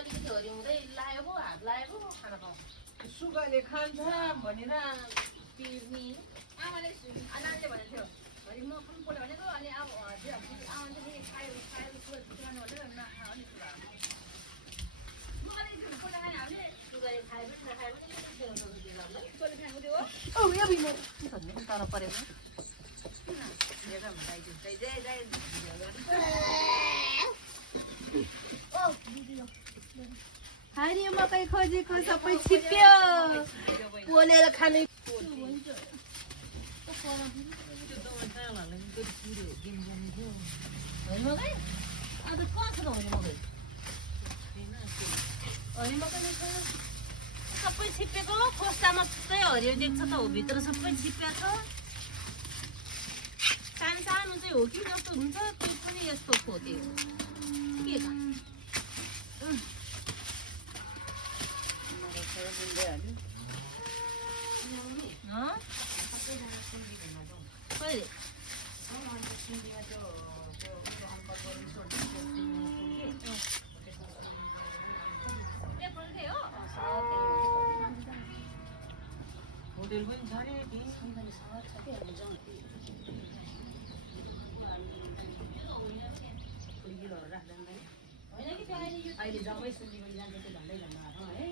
अलिकति हरिउँदै लायो पो हात लायो पो खाना पाउँछ सुगाले खान्छ भनेर पिर्नी आमाले भनेको थियो हरि म खानु पर्यो भनेको अनि अब आमाले खायो खायो खानु भनेर अलिक सुगाले खायो पनि नखायो पनि तर परेन हरि मकै खोजेको सबै छिप्यो पोलेर खाने मकै अन्त कहाँ छ त मकै सबै छिप्पेको खोस्टामा चाहिँ हरियो देख्छ त हो भित्र सबै छिप्पिएको छ सानो सानो चाहिँ हो कि जस्तो हुन्छ त्यो पनि यस्तो खोते के कहिले होटेल पनि छ रे अहिले जम्मै सुन्ने जान्छ त्यो भन्दै भन्दा है